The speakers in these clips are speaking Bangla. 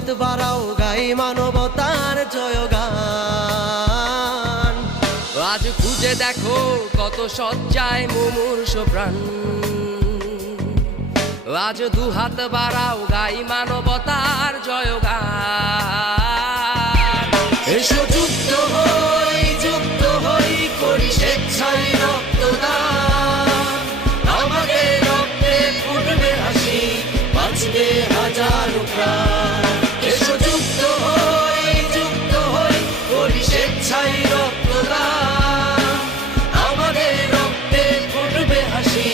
হাত বাড়াও, গাই মানবতার জয়গান। আজ খুঁজে দেখো কত সজ্জায় মুমূর্ষ প্রাণ, আজ দুহাত বাড়াও, গাই মানবতার জয়গান। এসো যুক্ত হই করি স্বেচ্ছায় রক্তদান। আমাদের রক্তে ফুটবে হাসি, বাঁচবে হাজারো প্রাণ। এসো যুক্ত হই করি স্বেচ্ছায় রক্তদান। আমাদের রক্তে ফুটবে হাসি,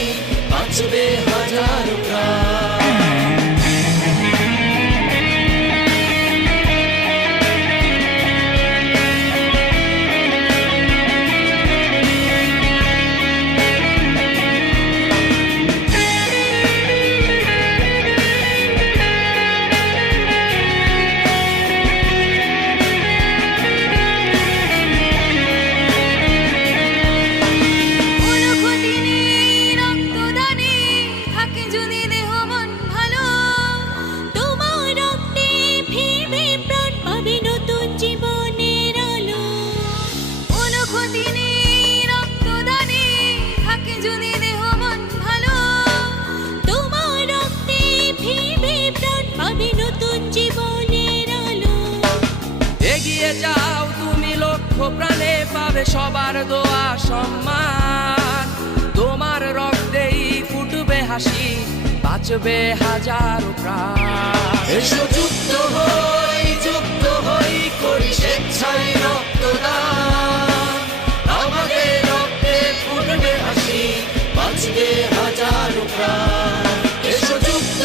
বাঁচবে হাজারো প্রাণ। এগিয়ে যাও তুমি লক্ষ প্রাণে, পাবে সবার দোয়া সম্মান। তোমার রক্তেই ফুটবে হাসি, বাঁচবে হাজারো প্রাণ। এসো যুক্ত হই করি স্বেচ্ছায় রক্তদান। আমাদের রক্তে ফুটবে হাসি, বাঁচবে হাজারো প্রাণ। এসো যুক্ত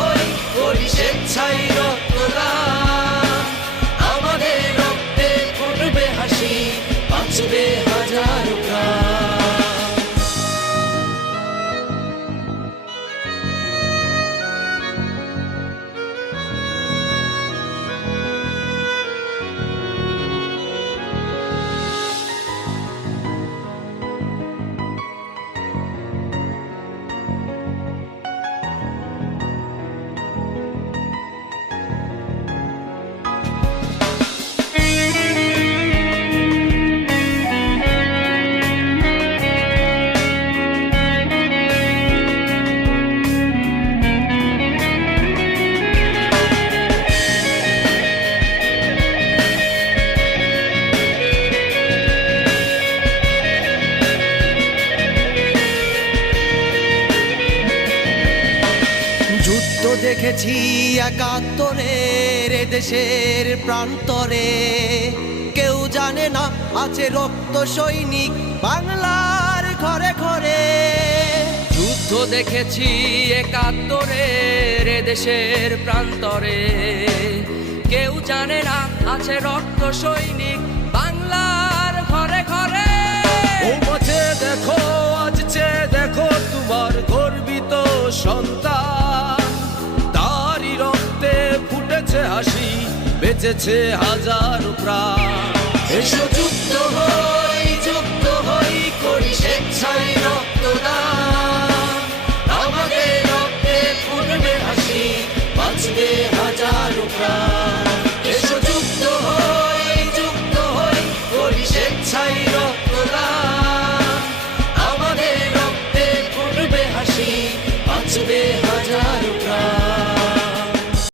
হই করি স্বেচ্ছায় রক্তদান। আমাদের রক্তে ফুটবে হাসি, বাঁচবে হাজারো প্রাণ। যুদ্ধ দেখেছি একাত্তরের দেশের প্রান্তরে, কেউ জানে না আছে রক্ত সৈনিক বাংলার ঘরে ঘরে। যুদ্ধ দেখেছি একাত্তরের দেশের প্রান্তরে, কেউ জানে না আছে রক্ত সৈনিক বাংলার ঘরে ঘরে। ও মাঝে দেখো, আজ চেয়ে দেখো তোমার গর্বিত সন্তান। তারই রক্তে ফুটেছে হাসি, বেঁচেছে হাজারো প্রাণ। এসো যুক্ত হই করি স্বেচ্ছায় রক্তদান।